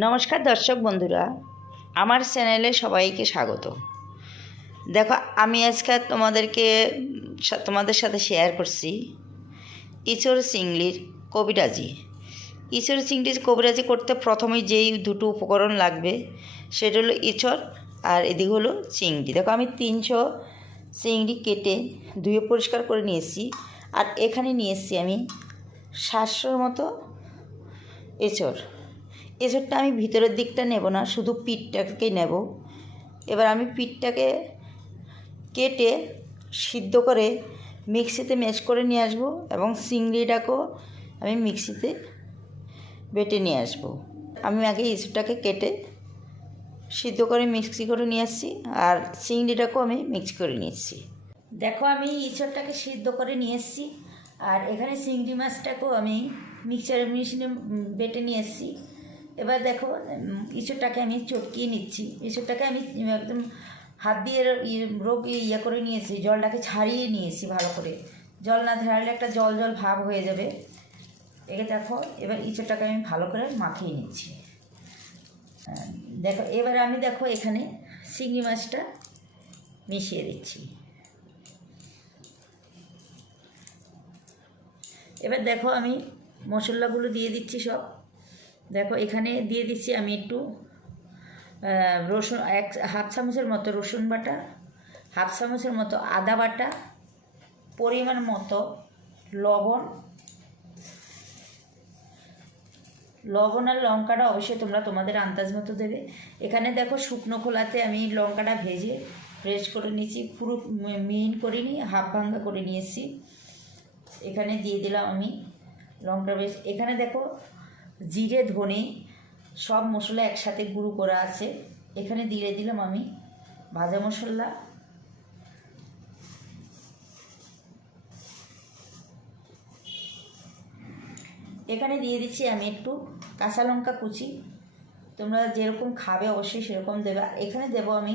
নমস্কার দর্শক বন্ধুরা, আমার চ্যানেলে সবাইকে স্বাগত। দেখো, আমি আজকে তোমাদেরকে তোমাদের সাথে শেয়ার করছি ইচড় চিংড়ির কবিরাজি। ইচড় চিংড়ির কবিরাজি করতে প্রথমে যেই দুটো উপকরণ লাগবে, সেটা হলো ইচড় আর এদিকে হলো চিংড়ি দেখো, আমি তিনশো চিংড়ি কেটে ধুয়ে পরিষ্কার করে নিয়েছি আর এখানে নিয়ে এসেছি আমি সাতশোর মতো এঁচড়। এঁচড়টা আমি ভিতরের দিকটা নেব না, শুধু পিঠটাকেই নেব। এবার আমি পিঠটাকে কেটে সিদ্ধ করে মিক্সিতে ম্যাশ করে নিয়ে আসব এবং চিংড়িটাকেও আমি মিক্সিতে বেটে নিয়ে আসব। আমি আগে এঁচড়টাকে কেটে সিদ্ধ করে মিক্সি করে নিয়ে আসছি আর চিংড়িটাকেও আমি মিক্স করে নিয়েছি দেখো আমি ইঁচড়টাকে সিদ্ধ করে নিয়ে এসেছি আর এখানে চিংড়ি মাছটাকেও আমি মিক্সচারের মেশিনে বেটে নিয়ে এসেছি এবার দেখো ইঁচড়টাকে আমি চটকিয়ে নিচ্ছি। ইঁচড়টাকে আমি একদম হাত দিয়ে ই- রোগ ইয়ে করে নিয়েছি জলটাকে ছাড়িয়ে নিয়েছি ভালো করে। জল না ধারালে একটা জল জল ভাব হয়ে যাবে। একে দেখো, এবার ইঁচড়টাকে আমি ভালো করে মাখিয়ে নিচ্ছি। দেখো, এবার আমি দেখো এখানে চিংড়ি মাছটা মিশিয়ে দিচ্ছি। এবার দেখো আমি মশলাগুলো দিয়ে দিচ্ছি সব। দেখো, এখানে দিয়ে দিচ্ছি আমি একটু রসুন, এক হাফ চামচের মতো রসুন বাটা, হাফ চামচের মতো আদা বাটা, পরিমাণ মতো লবণ। লবণ আর লঙ্কাটা অবশ্যই তোমরা তোমাদের আন্দাজ মতো দেবে। এখানে দেখো, শুকনো খোলাতে আমি লঙ্কাটা ভেজে ফ্রেশ করে নিয়েছি, পুরো মিহিন করে নিয়ে হাফ ভাঙ্গা করে নিয়েছি। এখানে দিয়ে দিলাম আমি লঙ্কা বেশ এখানে দেখো জিরে, ধনে সব মশলা একসাথে গুঁড়ো করা আছে। এখানে দিয়ে দিলাম আমি ভাজা মশলা। এখানে দিয়ে দিচ্ছি আমি একটু কাঁচা লঙ্কা কুচি। তোমরা যেরকম খাবে অবশ্যই সেরকম দেবে। এখানে দেবো আমি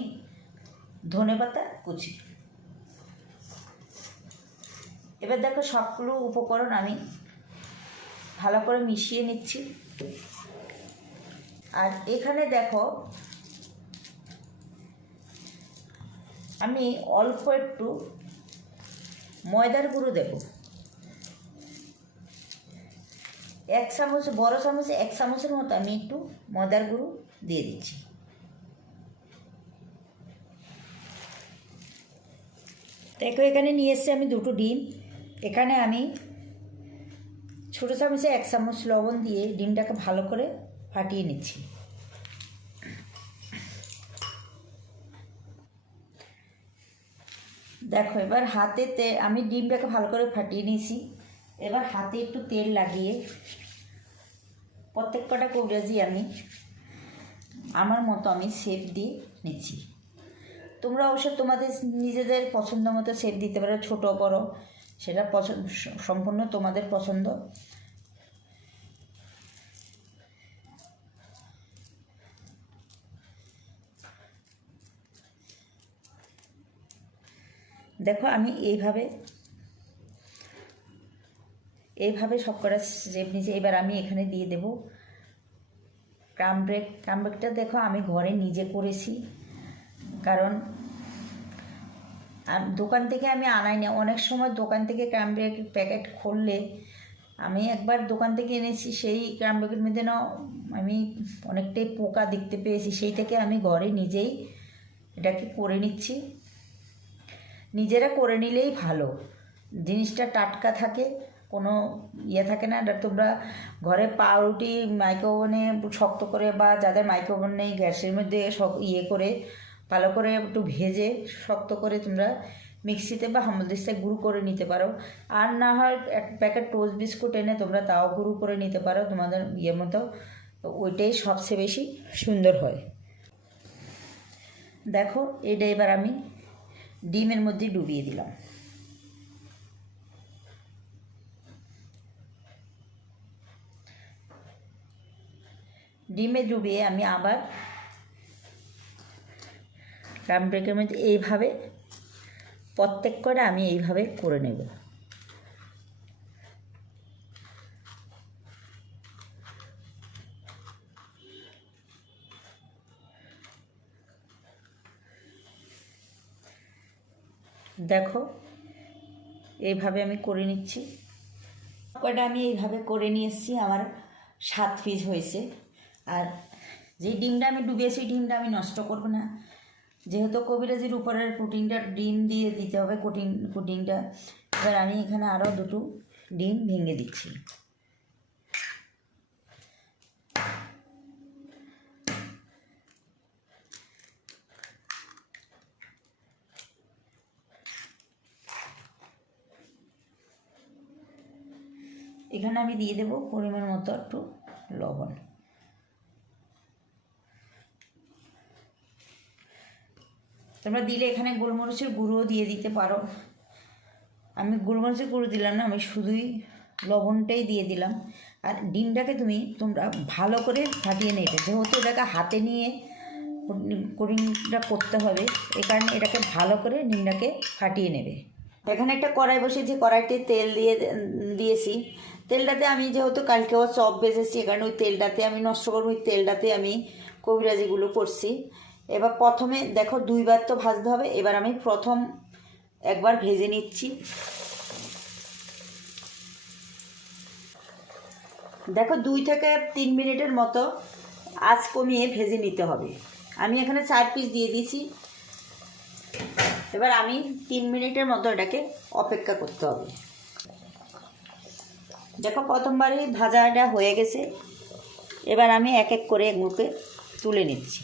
ধনে পাতা কুচি। এবার দেখো সবগুলো উপকরণ আমি ভালো করে মিশিয়ে নিচ্ছি। আর এখানে দেখো, আমি অল্প একটু ময়দার গুঁড়ো দেব। এক চামচ, বড় চামচে, এক চামচের মতো আমি একটু ময়দার গুঁড়ো দিয়ে দিচ্ছি। দেখো, এখানে নিয়ে এসেছি আমি দুটো ডিম। এখানে আমি ছোটো চামচে এক চামচ লবণ দিয়ে ডিমটাকে ভালো করে ফাটিয়ে নিচ্ছি। দেখো, এবার হাতে তে, আমি ডিমটাকে ভালো করে ফাটিয়ে নিয়েছি। এবার হাতে একটু তেল লাগিয়ে প্রত্যেক কটা কবরাজি আমি আমার মতো আমি শেপ দিয়ে নিচ্ছি। তোমরা অবশ্য তোমাদের নিজেদের পছন্দ মতো শেপ দিতে পারো, ছোটো বড়। সেটা পছন্দ, সম্পূর্ণ তোমাদের পছন্দ। দেখো, আমি এইভাবে এইভাবে সব কটা শেপ নিয়েছি। এবার আমি এখানে দিয়ে দেব ক্রাম ব্রেক ক্রাম ব্রেকটা দেখো, আমি ঘরে নিজে করেছি। কারণ আর দোকান থেকে আমি আনাই না অনেক সময় দোকান থেকে ক্রামব্রেক প্যাকেট খুললে আমি একবার দোকান থেকে এনেছি, সেই ক্রামব্রেকের মধ্যে না আমি অনেকটাই পোকা দেখতে পেয়েছি। সেই থেকে আমি ঘরে নিজেই এটাকে করে নিচ্ছি। নিজেরা করে নিলেই ভালো। জিনিসটা টাটকা থাকে, কোনো ইয়ে থাকে না। আর তোমরা ঘরে পাউরুটি মাইক্রোওভেনে শক্ত করে বা যাদের মাইক্রোওভেন নেই, গ্যাসের মধ্যে সব ইয়ে করে ভালো করে একটু ভেজে শক্ত করে তোমরা মিক্সিতে বা হামলদিস্তায় গুঁড়ো করে নিতে পারো। আর না হয় এক প্যাকেট টোস্ট বিস্কুট এনে তোমরা তাও গুঁড়ো করে নিতে পারো। তোমাদের ইয়ে মতো ওইটাই সবচেয়ে বেশি সুন্দর হয়। দেখো, এটা এবার আমি ডিমের মধ্যে ডুবিয়ে দিলাম। ডিমে ডুবিয়ে আমি আবার রাম ব্রেকের মধ্যে এইভাবে প্রত্যেক করে আমি এইভাবে করে নেব। দেখো, এইভাবে আমি করে নিচ্ছি। কটা আমি এইভাবে করে নিয়ে এসেছি, আমার সাত পিস হয়েছে। আর যে ডিমটা আমি ডুবিয়েছি ডিমটা আমি নষ্ট করব না। যেহেতু কবিরাজির উপরের প্রোটিনটা ডিম দিয়ে দিতে হবে কোটিং কোটিংটা এবার আমি এখানে আরও দুটো ডিম ভেঙে দিচ্ছি। এখানে আমি দিয়ে দেবো পরিমাণ মতো একটু লবণ। তোমরা দিলে এখানে গোলমরিচের গুঁড়ো দিয়ে দিতে পারো। আমি গোলমরিচের গুঁড়ো দিলাম না, আমি শুধুই লবণটাই দিয়ে দিলাম। আর ডিমটাকে তুমি তোমরা ভালো করে ফাটিয়ে নেবে। যেহেতু এটাকে হাতে নিয়ে কোটিংটা করতে হবে এই কারণে এটাকে ভালো করে ডিমটাকে ফাটিয়ে নেবে। এখানে একটা কড়াই বসেছি কড়াইতে তেল দিয়ে, দিয়েছি। তেলটাতে আমি যেহেতু কালকেও চপ বেজেছি এখানে ওই তেলটাতে আমি নষ্ট করব, ওই তেলটাতে আমি কবিরাজিগুলো করছি। এবার প্রথমে দেখো দুইবার তো ভাজতে হবে, এবার আমি প্রথম একবার ভেজে নিচ্ছি। দেখো দুই থেকে তিন মিনিটের মতো আঁচ কমিয়ে ভেজে নিতে হবে। আমি এখানে চার পিস দিয়ে দিয়েছি। এবার আমি তিন মিনিটের মতো এটাকে অপেক্ষা করতে হবে। দেখো প্রথমবারই ভাজাটা হয়ে গেছে। এবার আমি এক এক করে এগুলোকে তুলে নিচ্ছি।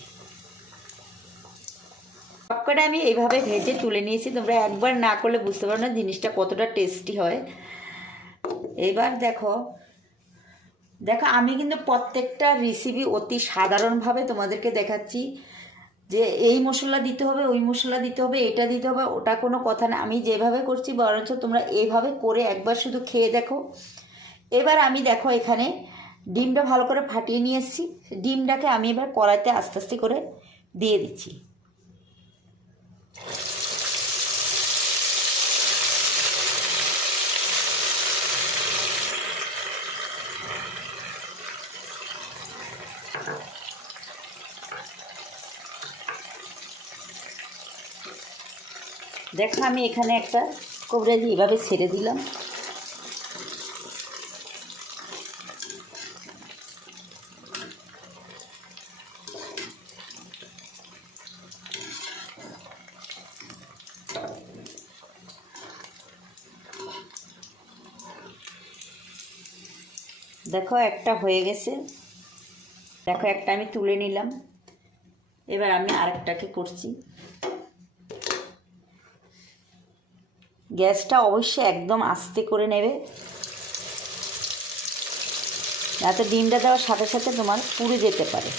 সবকটা আমি এইভাবে ভেজে তুলে নিয়েছি। তোমরা একবার না করলে বুঝতে পারো না জিনিসটা কতটা টেস্টি হয়। এবার দেখো দেখো আমি কিন্তু প্রত্যেকটা রেসিপি অতি সাধারণভাবে তোমাদেরকে দেখাচ্ছি। যে এই মশলা দিতে হবে, ওই মশলা দিতে হবে, এটা দিতে হবে, ওটা কোনো কথা না। আমি যেভাবে করছি বরঞ্চ তোমরা এইভাবে করে একবার শুধু খেয়ে দেখো। এবার আমি দেখো এখানে ডিমটা ভালো করে ফাটিয়ে নিয়ে এসেছি। ডিমটাকে আমি এবার কড়াইতে আস্তে আস্তে করে দিয়ে দিচ্ছি। দেখো, আমি এখানে একটা কবরাজি এভাবে ছেড়ে দিলাম। দেখো, একটা হয়ে গেছে। দেখো, একটা আমি তুলে নিলাম। এবার আমি আরেকটাকে করছি। গ্যাসটা অবশ্যই একদম আস্তে করে নেবে। যাতে ডিমটা দেওয়ার সাথে সাথে তোমার পুড়ে যেতে পারে।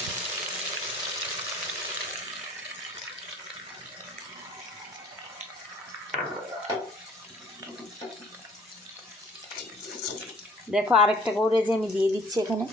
দেখো আরেকটা করে যে আমি দিয়ে দিচ্ছি এখানে।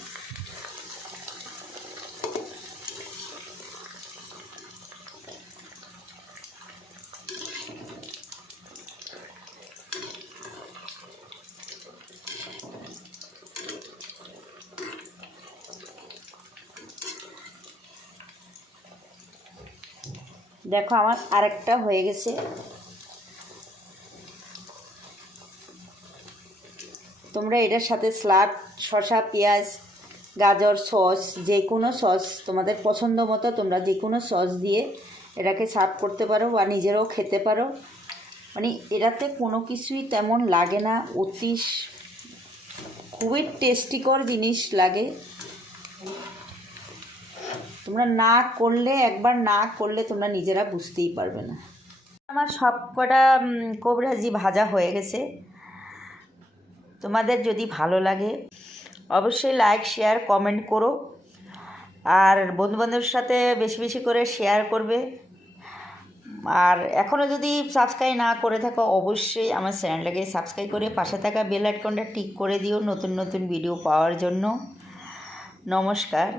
দেখো আমার আরেকটা হয়ে গেছে। তোমরা এটার সাথে স্লাদ শসা, পেঁয়াজ, গাজর, সস যে কোনো সস তোমাদের পছন্দ মতো তোমরা যে কোনো সস দিয়ে এটাকে সার্ভ করতে পারো বা নিজেরাও খেতে পারো। মানে এটাতে কোনো কিছুই তেমন লাগে না, অতি খুবই টেস্টিকর জিনিস লাগে। তোমরা না করলে, একবার না করলে তোমরা নিজেরা বুঝতেই পারবে না। আমার সব কটা কবরাজি ভাজা হয়ে গেছে। তোমাদের যদি ভালো লাগে, অবশ্যই লাইক শেয়ার কমেন্ট করো। আর বন্ধুবান্ধবের সাথে বেশি বেশি করে শেয়ার করবে। আর এখনও যদি সাবস্ক্রাইব না করে থাকো, অবশ্যই আমার চ্যানেলটাকে সাবস্ক্রাইব করে পাশে থাকা বেল আইকনটা টিক করে দিও নতুন নতুন ভিডিও পাওয়ার জন্য। নমস্কার।